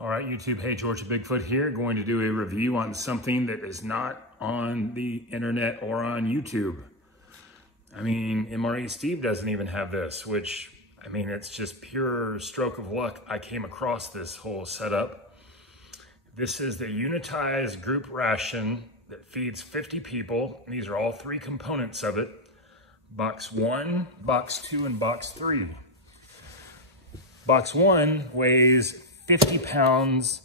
All right, YouTube, hey, Georgia Bigfoot here, going to do a review on something that is not on the internet or on YouTube. I mean, MRE Steve doesn't even have this, which, I mean, it's just pure stroke of luck. I came across this whole setup. This is the Unitized group ration that feeds 50 people. These are all three components of it. Box 1, Box 2, and Box 3. Box 1 weighs 50 pounds,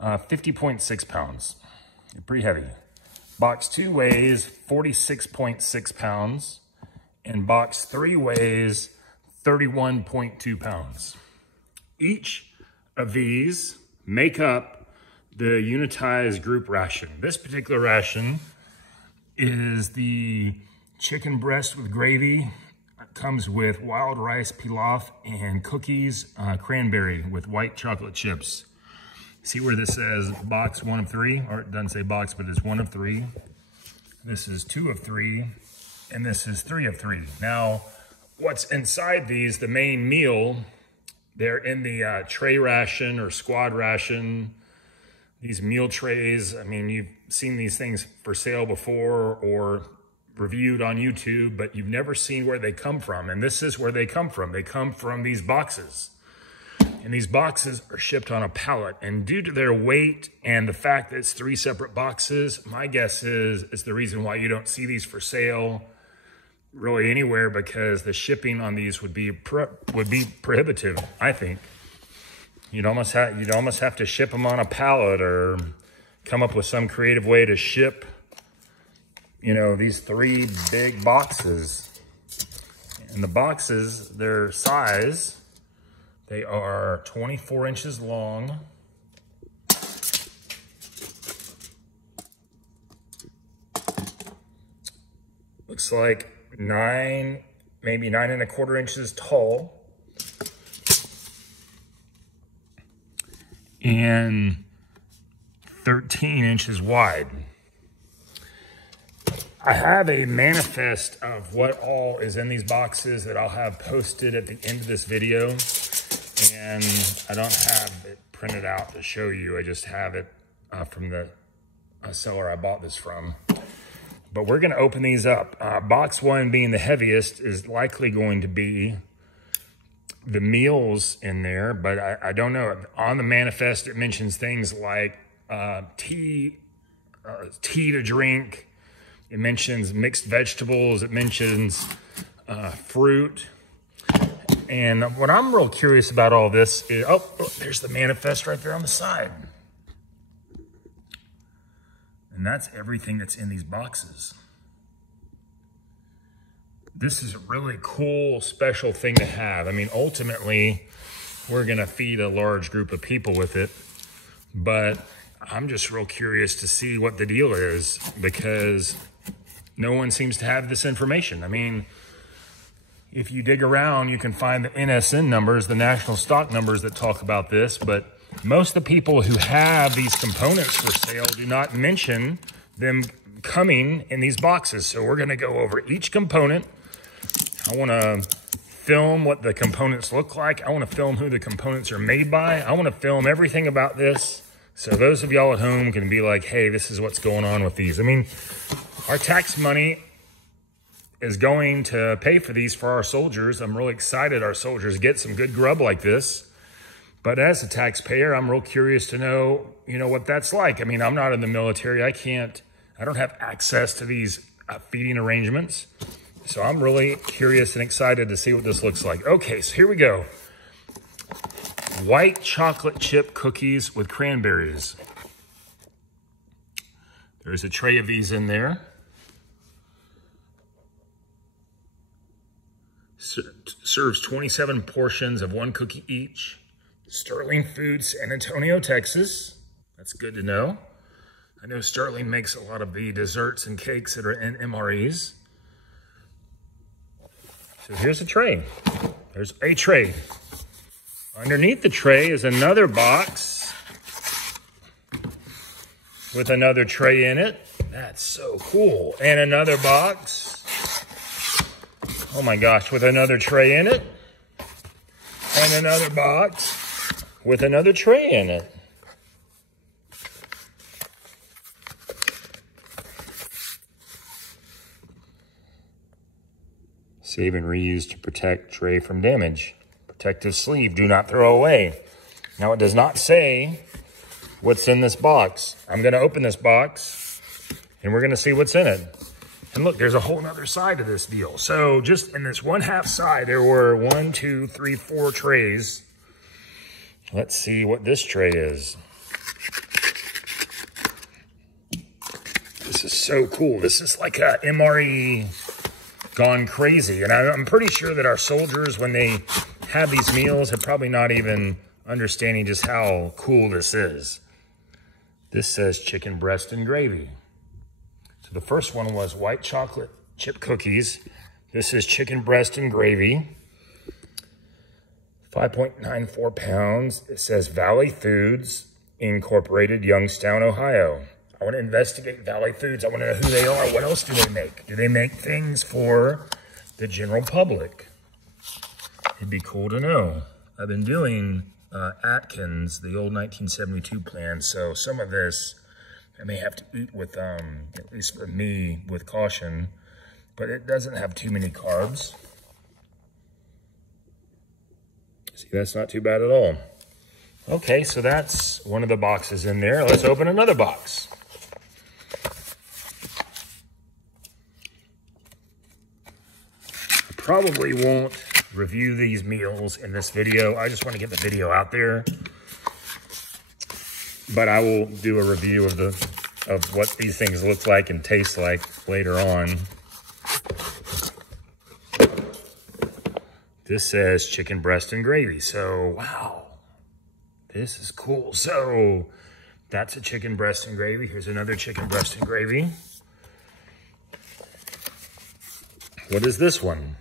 50.6 pounds. Pretty heavy. Box 2 weighs 46.6 pounds, and Box 3 weighs 31.2 pounds. Each of these make up the Unitized group ration. This particular ration is the chicken breast with gravy. Comes with wild rice pilaf and cookies, cranberry with white chocolate chips. See where this says box 1 of 3, or it doesn't say box, but it's 1 of 3. This is 2 of 3, and this is 3 of 3. Now, what's inside these, the main meal, they're in the tray ration or squad ration. These meal trays, I mean, you've seen these things for sale before or reviewed on YouTube, but you've never seen where they come from. And this is where they come from. They come from these boxes. And these boxes are shipped on a pallet. And due to their weight and the fact that it's 3 separate boxes, my guess is it's the reason why you don't see these for sale really anywhere, because the shipping on these would be prohibitive, I think. You'd almost have to ship them on a pallet or come up with some creative way to ship, you know, these 3 big boxes. And the boxes, their size, they are 24 inches long. Looks like 9, maybe 9¼ inches tall. And 13 inches wide. I have a manifest of what all is in these boxes that I'll have posted at the end of this video. And I don't have it printed out to show you. I just have it from the seller I bought this from. But we're gonna open these up. Box 1 being the heaviest is likely going to be the meals in there, but I don't know. On the manifest, it mentions things like tea to drink. It mentions mixed vegetables. It mentions fruit. And what I'm real curious about all this is, oh, there's the manifest right there on the side. And that's everything that's in these boxes. This is a really cool, special thing to have. I mean, ultimately, we're gonna feed a large group of people with it, but I'm just real curious to see what the deal is, because no one seems to have this information. I mean, if you dig around, you can find the NSN numbers, the national stock numbers that talk about this, but most of the people who have these components for sale do not mention them coming in these boxes. So we're gonna go over each component. I wanna film what the components look like. I wanna film who the components are made by. I wanna film everything about this, so those of y'all at home can be like, hey, this is what's going on with these. I mean, our tax money is going to pay for these for our soldiers. I'm really excited our soldiers get some good grub like this. But as a taxpayer, I'm real curious to know, you know, what that's like. I mean, I'm not in the military. I don't have access to these feeding arrangements. So I'm really curious and excited to see what this looks like. Okay, so here we go. White chocolate chip cookies with cranberries. There's a tray of these in there. Serves 27 portions of 1 cookie each. Sterling Foods, San Antonio, Texas. That's good to know. I know Sterling makes a lot of the desserts and cakes that are in MREs. So here's a tray. There's a tray. Underneath the tray is another box with another tray in it. That's so cool. And another box. Oh my gosh, with another tray in it. And another box with another tray in it. Save and reuse to protect tray from damage. Protective sleeve, do not throw away. Now it does not say what's in this box. I'm gonna open this box and we're gonna see what's in it. And look, there's a whole nother side to this deal. So just in this 1/2 side, there were 1, 2, 3, 4 trays. Let's see what this tray is. This is so cool. This is like a MRE gone crazy. And I'm pretty sure that our soldiers, when they have these meals, are probably not even understanding just how cool this is. This says chicken breast and gravy. So the first one was white chocolate chip cookies. This is chicken breast and gravy. 5.94 pounds. It says Valley Foods Incorporated, Youngstown, Ohio. I want to investigate Valley Foods. I want to know who they are. What else do they make? Do they make things for the general public? It'd be cool to know. I've been doing Atkins, the old 1972 plan, so some of this I may have to eat with, at least for me, with caution, but it doesn't have too many carbs. See, that's not too bad at all. Okay, so that's one of the boxes in there. Let's open another box. I probably won't review these meals in this video. I just want to get the video out there. But I will do a review of what these things look like and taste like later on. This says chicken breast and gravy. So, wow, this is cool. So that's a chicken breast and gravy. Here's another chicken breast and gravy. What is this one?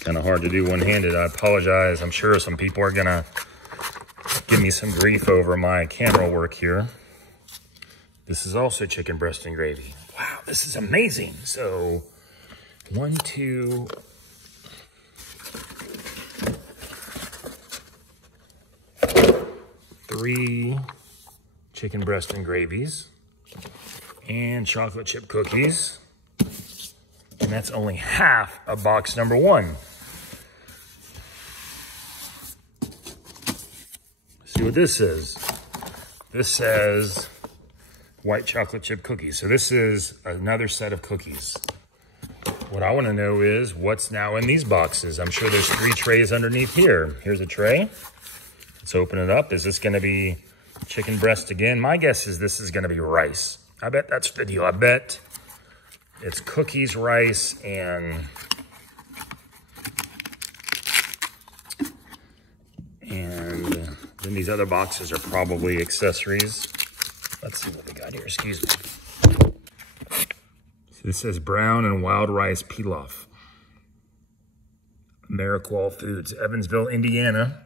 Kind of hard to do one-handed. I apologize. I'm sure some people are gonna give me some grief over my camera work here. This is also chicken breast and gravy. Wow, this is amazing. So 1, 2, 3 chicken breast and gravies and chocolate chip cookies. And that's only half of box number 1. See what this is. This says white chocolate chip cookies. So this is another set of cookies. What I want to know is what's now in these boxes. I'm sure there's 3 trays underneath here. Here's a tray. Let's open it up. Is this going to be chicken breast again? My guess is this is going to be rice. I bet that's the deal. I bet it's cookies, rice, and then these other boxes are probably accessories. Let's see what we got here. Excuse me. So this says brown and wild rice pilaf. Ameriqual Foods, Evansville, Indiana.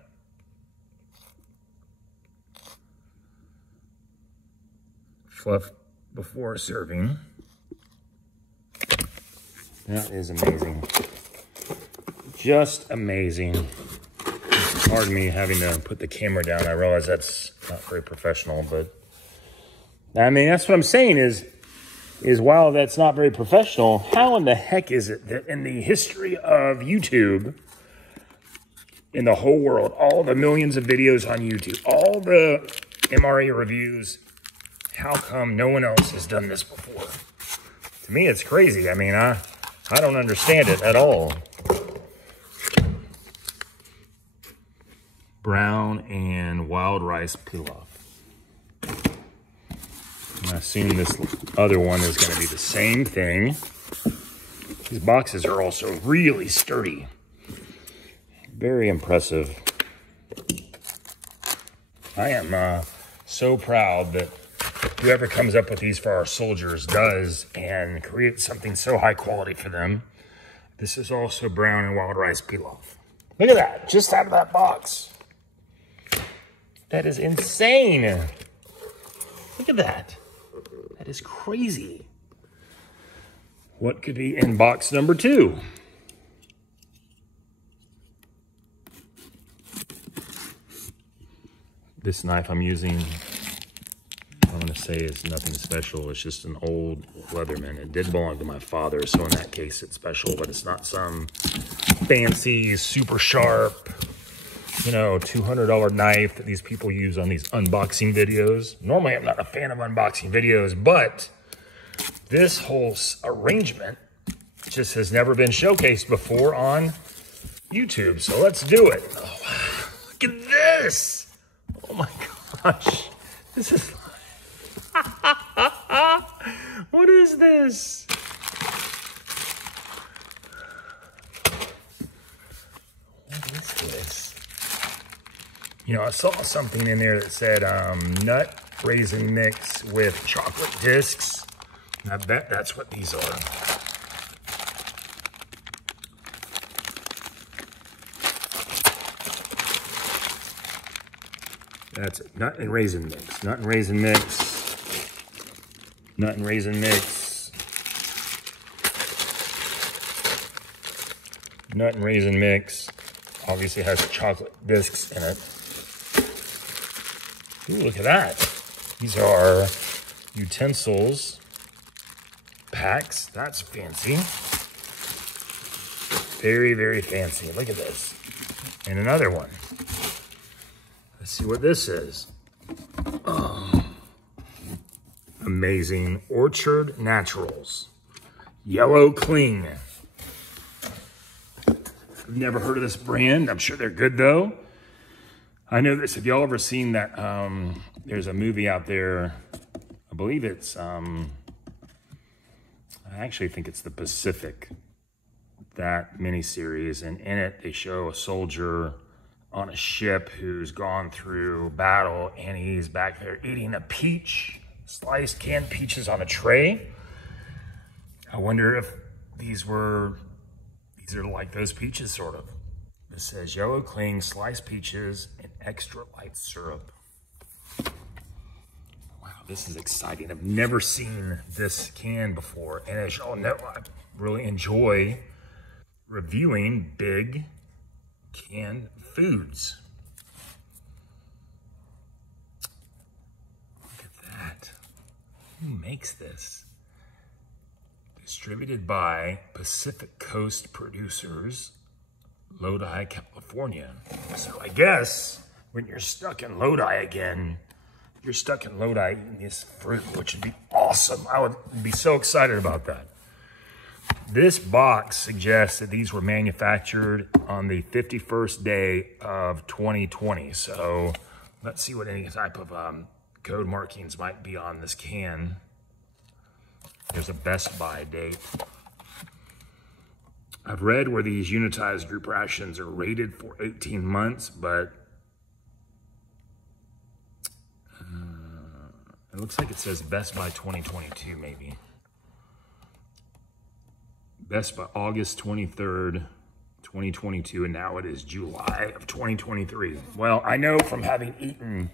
Fluff before serving. That is amazing. Just amazing. Pardon me having to put the camera down. I realize that's not very professional, but I mean, that's what I'm saying is while that's not very professional, how in the heck is it that in the history of YouTube, in the whole world, all the millions of videos on YouTube, all the MRE reviews, how come no one else has done this before? To me, it's crazy. I mean, I don't understand it at all. Brown and wild rice pilaf. And I assume this other one is going to be the same thing. These boxes are also really sturdy. Very impressive. I am so proud that whoever comes up with these for our soldiers does and creates something so high quality for them. This is also brown and wild rice pilaf. Look at that, just out of that box. That is insane. Look at that. That is crazy. what could be in box number 2? This knife I'm using, I'm going to say is nothing special. It's just an old Leatherman. It did belong to my father, so in that case it's special, but it's not some fancy, super sharp, you know, $200 knife that these people use on these unboxing videos. Normally I'm not a fan of unboxing videos, but this whole arrangement just has never been showcased before on YouTube. So let's do it. Oh, wow. Look at this. Oh my gosh. This is... What is this? What is this? You know, I saw something in there that said nut raisin mix with chocolate discs. I bet that's what these are. That's it. Nut and raisin mix. Nut and raisin mix. Nut and raisin mix. Nut and raisin mix. Obviously has chocolate discs in it. Ooh, look at that. These are utensils. Packs. That's fancy. Very, very fancy. Look at this. And another one. Let's see what this is. Oh, amazing. Orchard Naturals. Yellow Cling. I've never heard of this brand. I'm sure they're good though. I know this. Have y'all ever seen that? There's a movie out there. I believe it's, I actually think it's The Pacific. That miniseries. And in it, they show a soldier on a ship who's gone through battle, and he's back there eating a peach, sliced canned peaches on a tray. I wonder if these are like those peaches, sort of. It says yellow cling, sliced peaches, and extra light syrup. Wow, this is exciting. I've never seen this can before, and as y'all know, I really enjoy reviewing big canned foods. Look at that. Who makes this? Distributed by Pacific Coast Producers, Lodi, California. So I guess when you're stuck in Lodi again, you're stuck in Lodi eating this fruit, which would be awesome. I would be so excited about that. This box suggests that these were manufactured on the 51st day of 2020. So let's see what any type of code markings might be on this can. There's a Best Buy date. I've read where these Unitized group rations are rated for 18 months, but it looks like it says Best Buy 2022 maybe. Best Buy August 23rd, 2022, and now it is July of 2023. Well, I know from having eaten,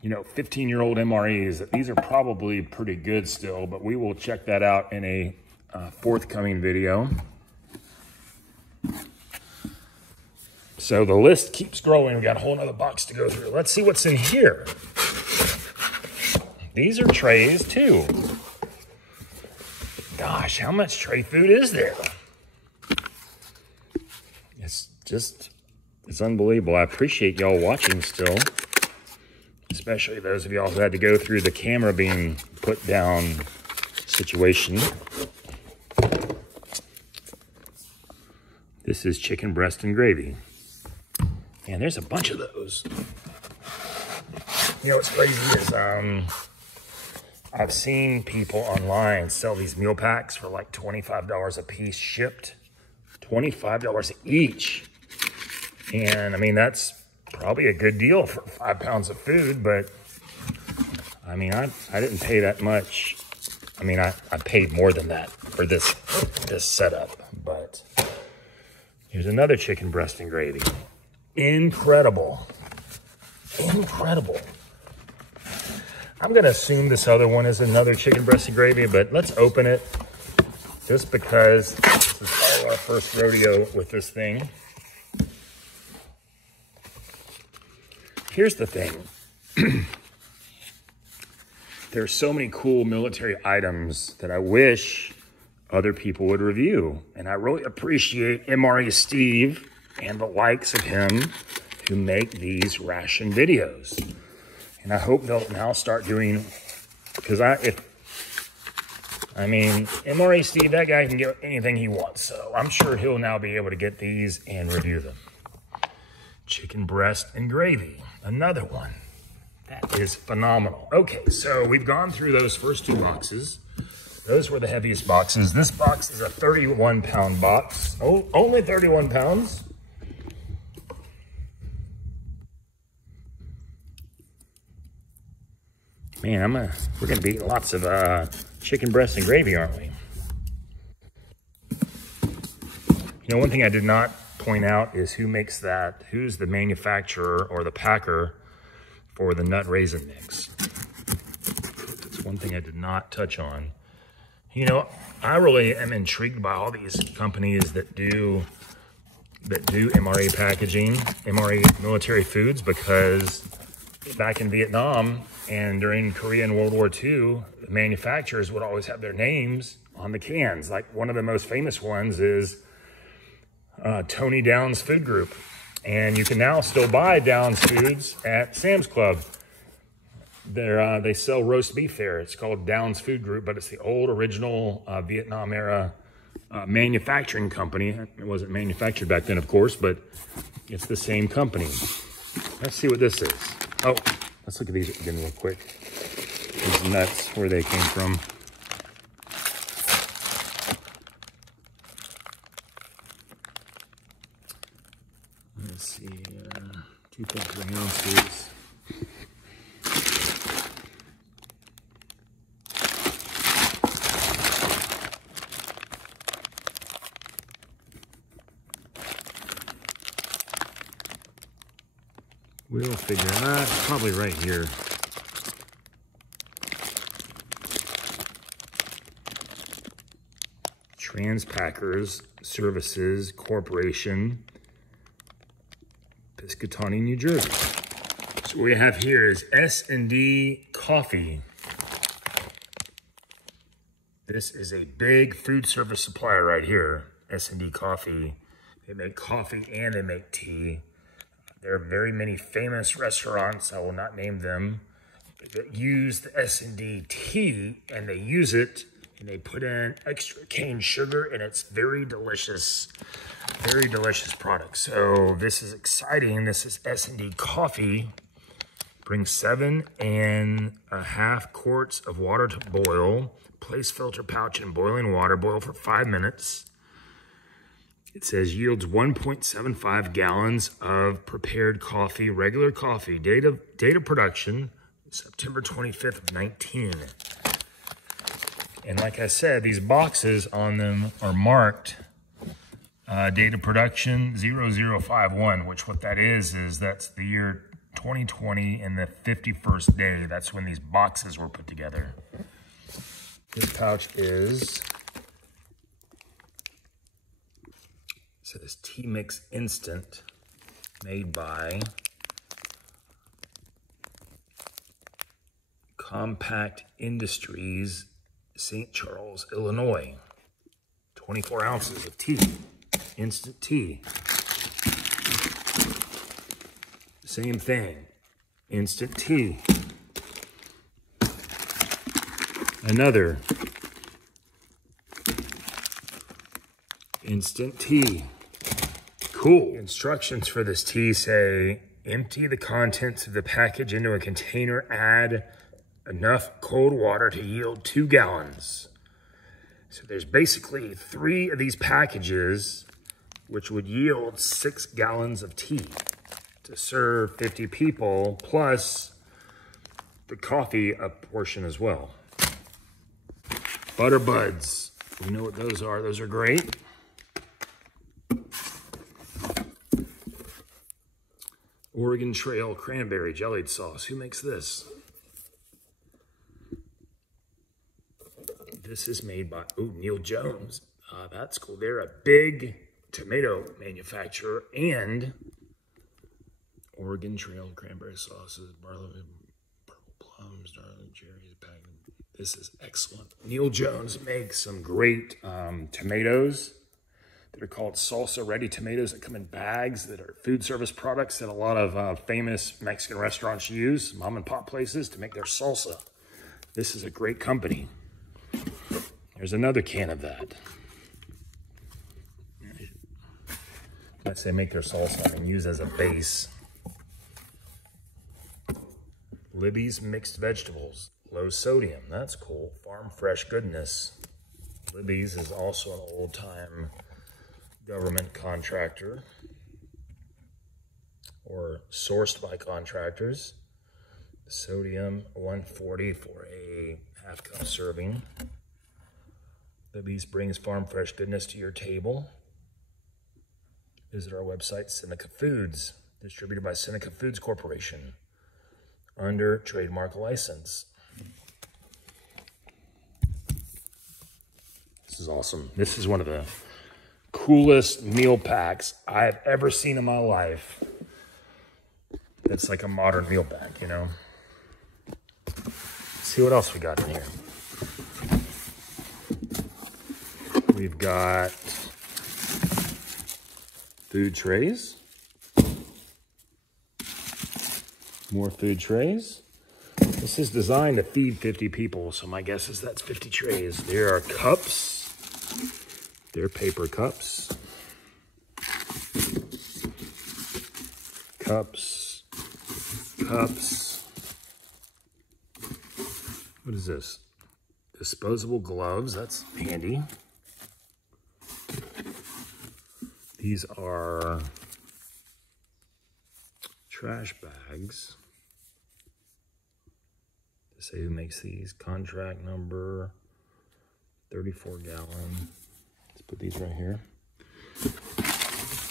you know, 15-year-old MREs that these are probably pretty good still, but we will check that out in a forthcoming video. So the list keeps growing. We got a whole nother box to go through. Let's see what's in here. These are trays too. Gosh, how much tray food is there? It's unbelievable. I appreciate y'all watching still, especially those of y'all who had to go through the camera being put down situation. This is chicken breast and gravy. And there's a bunch of those. You know what's crazy is I've seen people online sell these meal packs for like $25 a piece shipped. $25 each. And I mean, that's probably a good deal for 5 pounds of food, but I mean, I didn't pay that much. I mean, I paid more than that for this setup, but here's another chicken breast and gravy. Incredible. Incredible. I'm going to assume this other one is another chicken breast and gravy, but let's open it just because this is our first rodeo with this thing. Here's the thing. There's so many cool military items that I wish other people would review. And I really appreciate MRE Steve and the likes of him who make these ration videos. And I hope they'll now start doing, because MRE Steve, that guy can get anything he wants. So I'm sure he'll now be able to get these and review them. Chicken breast and gravy, another one. That is phenomenal. Okay, so we've gone through those first two boxes. Those were the heaviest boxes. This box is a 31-pound box. Oh, only 31 pounds. Man, we're gonna be eating lots of chicken breast and gravy, aren't we? You know, one thing I did not point out is who makes that, who's the manufacturer or the packer for the nut raisin mix. That's one thing I did not touch on. You know, I really am intrigued by all these companies that do MRE packaging, MRE military foods, because back in Vietnam and during Korea and World War II, the manufacturers would always have their names on the cans. Like one of the most famous ones is Tony Downs Food Group. And you can now still buy Downs Foods at Sam's Club. They sell roast beef there. It's called Downs Food Group, but it's the old original Vietnam era manufacturing company. It wasn't manufactured back then, of course, but it's the same company. Let's see what this is. Oh, let's look at these again real quick. These nuts, where they came from. Let's see, 2.3 ounces. We'll figure it out. It's probably right here. Transpackers Services Corporation, Piscatawny, New Jersey. So what we have here is S&D Coffee. This is a big food service supplier right here, S&D Coffee. They make coffee and they make tea. There are very many famous restaurants, I will not name them, that use the S&D tea, and they use it and they put in extra cane sugar, and it's very delicious product. So this is exciting. This is S&D Coffee. Brings 7.5 quarts of water to boil. Place filter pouch in boiling water. Boil for 5 minutes. It says yields 1.75 gallons of prepared coffee, regular coffee. Date of production, September 25th of 19. And like I said, these boxes on them are marked date of production 0051, which what that is that's the year 2020 and the 51st day. That's when these boxes were put together. This pouch says Tea Mix Instant, made by Compact Industries, St. Charles, Illinois. 24 ounces of tea, instant tea. Same thing, instant tea. Another instant tea. Cool. Instructions for this tea say, empty the contents of the package into a container, add enough cold water to yield 2 gallons. So there's basically 3 of these packages, which would yield 6 gallons of tea to serve 50 people, plus the coffee a portion as well. Butter buds, we know what those are. Those are great. Oregon Trail cranberry jellied sauce. Who makes this? This is made by, Neil Jones. That's cool. They're a big tomato manufacturer, and Oregon Trail cranberry sauces, barley, purple plums, darling cherries, packaged. This is excellent. Neil Jones makes some great tomatoes that are called salsa ready tomatoes that come in bags that are food service products that a lot of famous Mexican restaurants use, mom and pop places, to make their salsa. This is a great company. There's another can of that. Let's say make their salsa and use as a base. Libby's mixed vegetables, low sodium. That's cool. Farm fresh goodness. Libby's is also an old-time government contractor or sourced by contractors. Sodium 140 for a half-cup serving. Libby's brings farm fresh goodness to your table. Visit our website, Seneca Foods, distributed by Seneca Foods Corporation, under trademark license. This is awesome. This is one of the coolest meal packs I've ever seen in my life. It's like a modern meal pack, you know? Let's see what else we got in here. We've got food trays. More food trays. This is designed to feed 50 people, so my guess is that's 50 trays. There are cups. They're paper cups. Cups. Cups. What is this? Disposable gloves. That's handy. These are trash bags. To say who makes these. Contract number 34 gallon. Let's put these right here.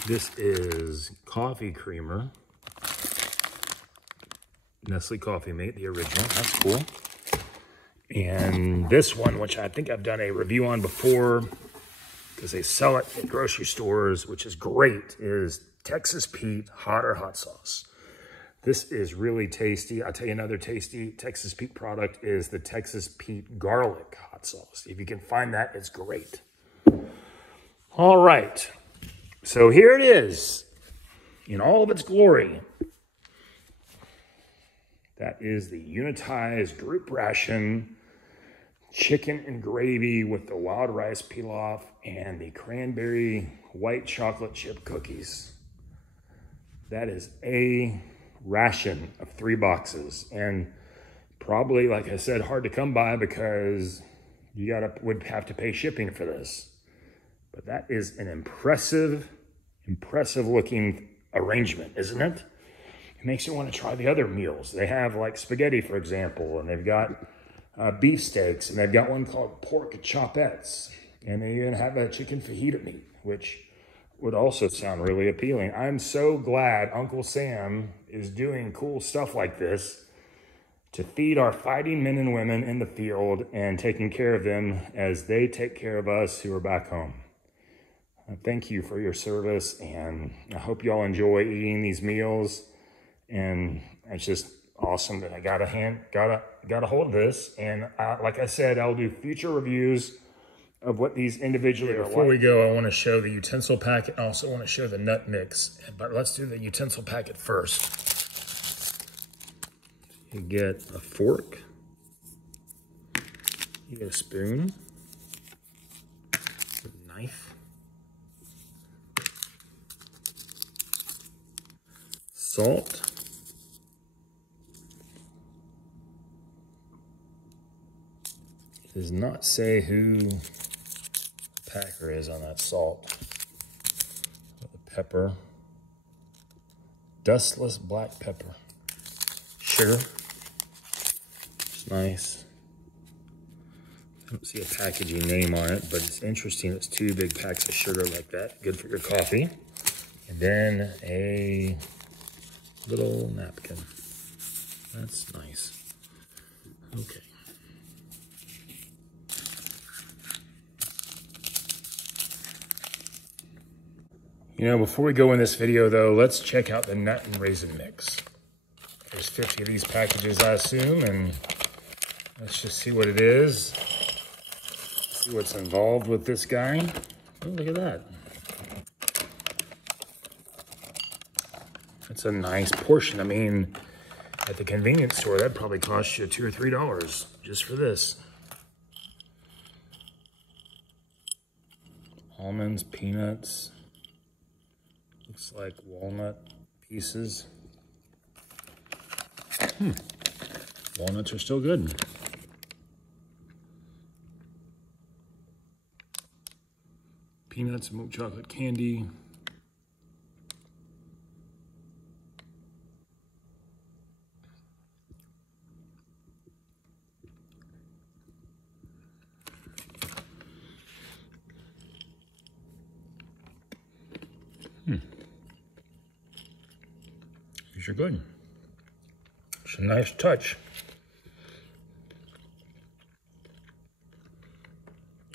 This is coffee creamer. Nestle Coffee Mate, the original. That's cool. And this one, which I think I've done a review on before, because they sell it at grocery stores, which is great, is Texas Pete hot or hot sauce. This is really tasty. I'll tell you another tasty Texas Pete product is the Texas Pete garlic hot sauce. If you can find that, it's great. All right. So here it is in all of its glory. That is the Unitized group ration chicken and gravy with the wild rice pilaf and the cranberry white chocolate chip cookies. That is a ration of 3 boxes, and probably, like I said, hard to come by because you would have to pay shipping for this. But that is an impressive looking arrangement, isn't it? It makes you want to try the other meals. They have like spaghetti, for example, and they've got beef steaks, and they've got one called pork chopettes, and they even have a chicken fajita meat, which would also sound really appealing. I'm so glad Uncle Sam is doing cool stuff like this to feed our fighting men and women in the field and taking care of them as they take care of us who are back home. Thank you for your service, and I hope y'all enjoy eating these meals. And it's just awesome that I got a hold of this. And like I said, I'll do future reviews of what these individually are. Before we go, I want to show the utensil packet. I also want to show the nut mix, but let's do the utensil packet first. You get a fork, you get a spoon, a knife, salt, it does not say who the packer is on that salt. The pepper, dustless black pepper, sugar, it's nice. I don't see a packaging name on it, but it's interesting. It's 2 big packs of sugar like that, good for your coffee. And then a little napkin. That's nice. Okay. You know, before we go in this video though, let's check out the nut and raisin mix. There's 50 of these packages, I assume, and let's just see what it is. See what's involved with this guy. Oh, look at that. It's a nice portion. I mean, at the convenience store, that'd probably cost you $2 or $3 just for this. Almonds, peanuts. Looks like walnut pieces. Walnuts are still good. Peanuts, milk chocolate candy. These are good. It's a nice touch.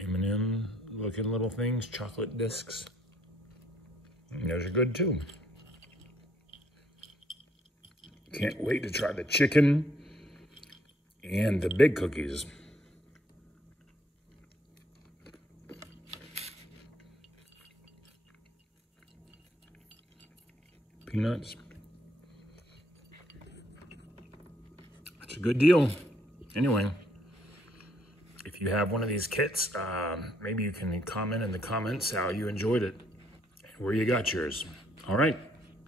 M&M looking little things, chocolate discs. And those are good too. Can't wait to try the chicken and the big cookies. Peanuts. It's a good deal. Anyway, if you have one of these kits, maybe you can comment in the comments how you enjoyed it and where you got yours. All right,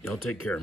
y'all take care.